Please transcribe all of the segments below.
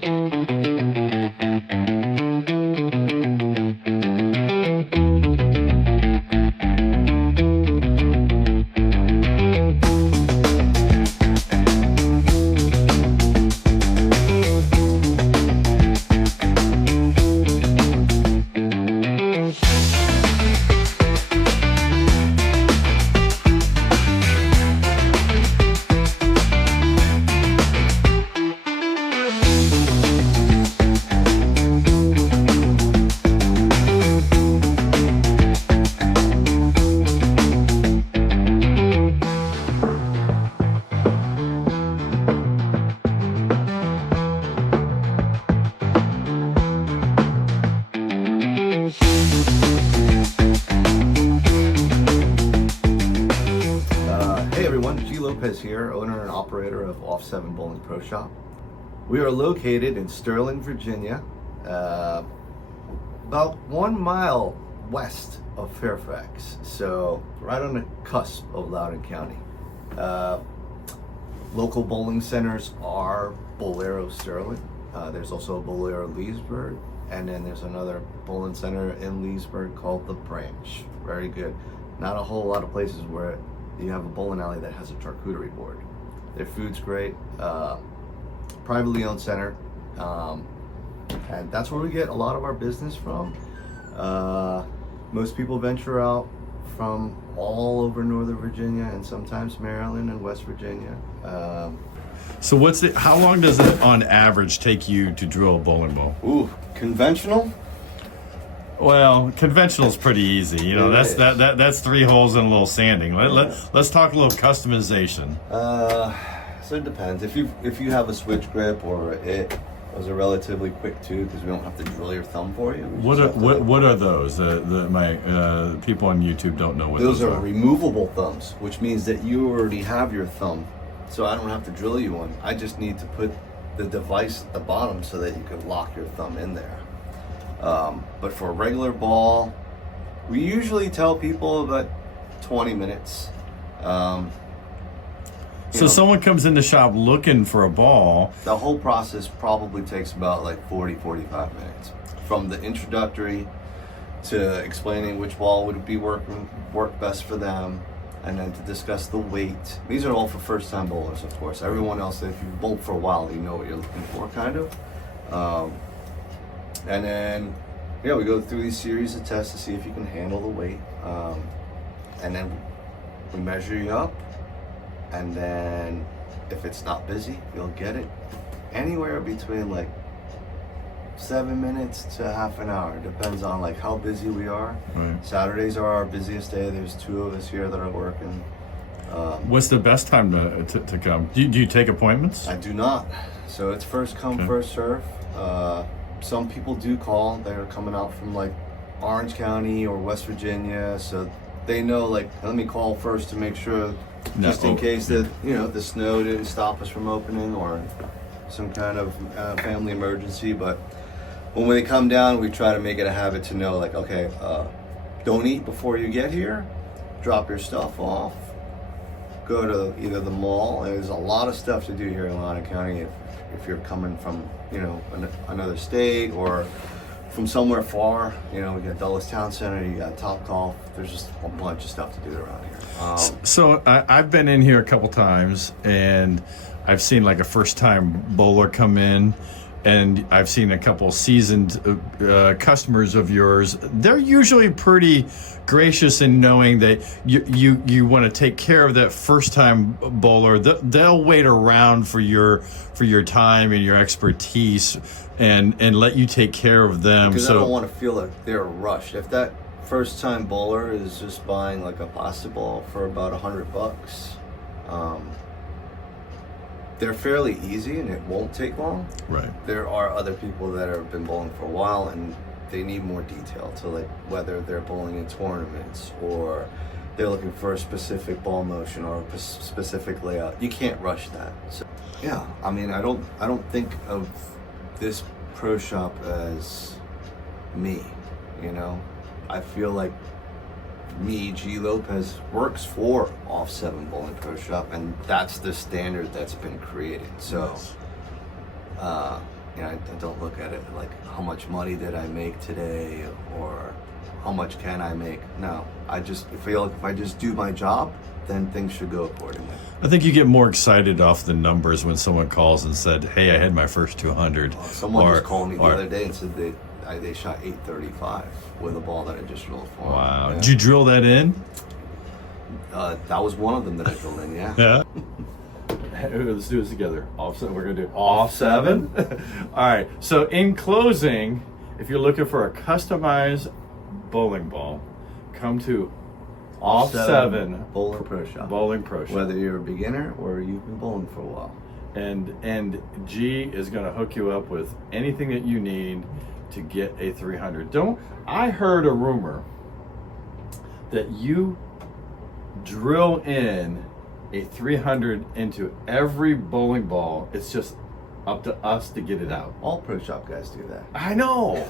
Gee Lopez here, owner and operator of Off 7 Bowling Pro Shop. We are located in Sterling, Virginia, about 1 mile west of Fairfax, so right on the cusp of Loudoun County. Local bowling centers are Bolero Sterling. There's also a Bolero Leesburg, and then there's another bowling center in Leesburg called The Branch. Very good. Not a whole lot of places where you have a bowling alley that has a charcuterie board. Their food's great, privately owned center, and that's where we get a lot of our business from. Most people venture out from all over Northern Virginia and sometimes Maryland and West Virginia. So how long does it on average take you to drill a bowling ball? Ooh, conventional? Well, conventional is pretty easy. You know, that's 3 holes and a little sanding. Let's talk a little customization. So it depends. If you have a switch grip or it was a relatively quick tube, because we don't have to drill your thumb for you. What are those? My people on YouTube don't know what those are. Removable thumbs, which means that you already have your thumb, so I don't have to drill you one. I just need to put the device at the bottom so that you can lock your thumb in there. But for a regular ball, we usually tell people about 20 minutes. So someone comes in the shop looking for a ball. The whole process probably takes about like 40-45 minutes. From the introductory to explaining which ball would work best for them, and then to discuss the weight. These are all for first-time bowlers, of course. Everyone else, if you've bowled for a while, you know what you're looking for, kind of. And then, we go through these series of tests to see if you can handle the weight. And then we measure you up. And then if it's not busy, you'll get it anywhere between like 7 minutes to half an hour. Depends on like how busy we are. Right. Saturdays are our busiest day. There's 2 of us here that are working. What's the best time to come? Do you take appointments? I do not. So it's first come, first serve. Some people do call. They're coming out from like Orange County or West Virginia, so they know like, let me call first to make sure, just in case that the snow didn't stop us from opening or some kind of family emergency. But when they come down, we try to make it a habit to know like, okay, don't eat before you get here, drop your stuff off, go to either the mall. There's a lot of stuff to do here in Loudoun County if you're coming from another state or from somewhere far. We got Dulles Town Center, you got Topgolf. There's just a bunch of stuff to do around here. So I've been in here a couple times, and I've seen like a first-time bowler come in, and I've seen a couple seasoned customers of yours. They're usually pretty gracious in knowing that you want to take care of that first-time bowler. They'll wait around for your time and your expertise and let you take care of them. Because I don't want to feel like they're rushed. If that first-time bowler is just buying like a plastic ball for about $100, they're fairly easy and it won't take long. Right. There are other people that have been bowling for a while and they need more detail to like whether they're bowling in tournaments or they're looking for a specific ball motion or a specific layout. You can't rush that. So yeah, I mean, I don't think of this pro shop as me, I feel like me, Gee Lopez, works for Off 7 Bowling Pro Shop, and that's the standard that's been created. So I don't look at it like how much money did I make today or how much can I make. No, I just feel like if I just do my job, then things should go accordingly. I think you get more excited off the numbers when someone calls and said, "Hey, I had my first 200." Someone just called me the other day and said they shot 835 with a ball that I just drilled for them. Wow. Yeah. Did you drill that in? That was one of them that I drilled in, yeah. Yeah. Let's do this together. We're going to do off 7. All right. So in closing, if you're looking for a customized bowling ball, come to Off 7 Bowling Pro Shop. Bowling Pro Shop. Whether you're a beginner or you've been bowling for a while. And G is going to hook you up with anything that you need to get a 300. I heard a rumor that you drill in a 300 into every bowling ball. It's just up to us to get it out. All pro shop guys do that. I know.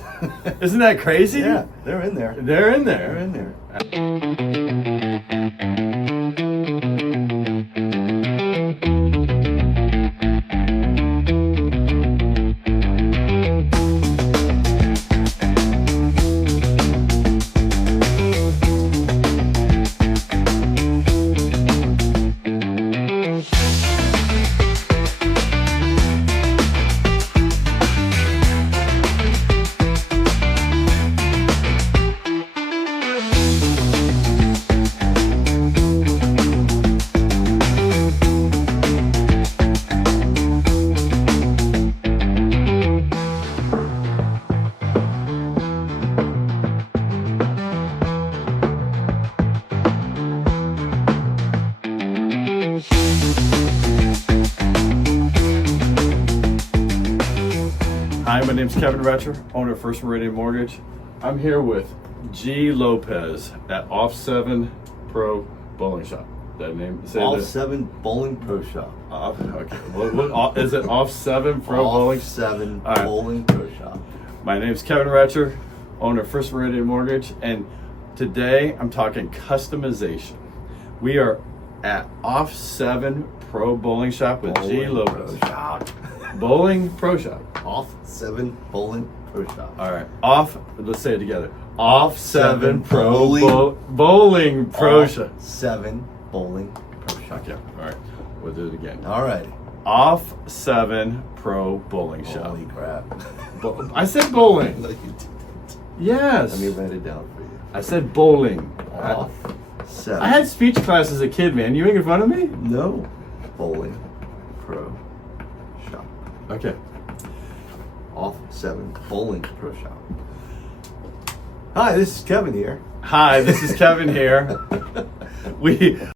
Isn't that crazy? Yeah, they're in there. They're in there. They're in there. Hi, my name's Kevin Retcher, owner of First Meridian Mortgage. I'm here with Gee Lopez at Off 7 Pro Bowling Shop. That name? Say All that. 7 Bowling Pro Shop. Okay. What is it? Off 7 Pro Bowling? Off 7 All right. Bowling Pro Shop. My name's Kevin Retcher, owner of First Meridian Mortgage, and today I'm talking customization. We are at Off 7 Pro Bowling Shop with Gee Bowling Pro Lopez. Shop. Bowling Pro Shop. Off 7 Bowling Pro Shop. All right. Off. Let's say it together. Off 7 Pro Bowling. Bowling Pro Off Shop. 7 Bowling Pro Shop. Okay. All right. We'll do it again. All right. Off 7 Pro Bowling Shop. Holy crap. I said bowling. No, you didn't. Yes. Let me write it down for you. I said bowling. Off 7. I had speech class as a kid, man. You making fun of me? No Bowling Pro Shop. Okay. Off 7 Bowling Pro Shop. Hi, this is Kevin here. Hi, this is Kevin here. We